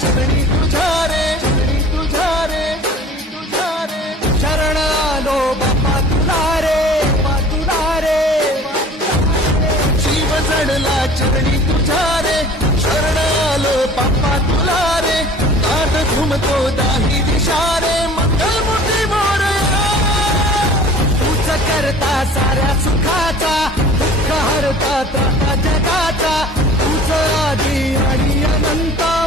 चरणी तुझ्या रे, चरणी तुझ्या रे, तुझ्या रे. शरण आलो बाप्पा तुला रे, बाप्पा तुला रे. जीव जडला चरणी तुझ्या रे, शरण आलो बाप्पा तुला रे. नाद घुमतो दाही दिशा रे, मंगल मूर्ती मोरया. तूच करता साऱ्या सुखाचा, दुःख हरता त्राता जगाचा. तुझ आदी आणि अनंता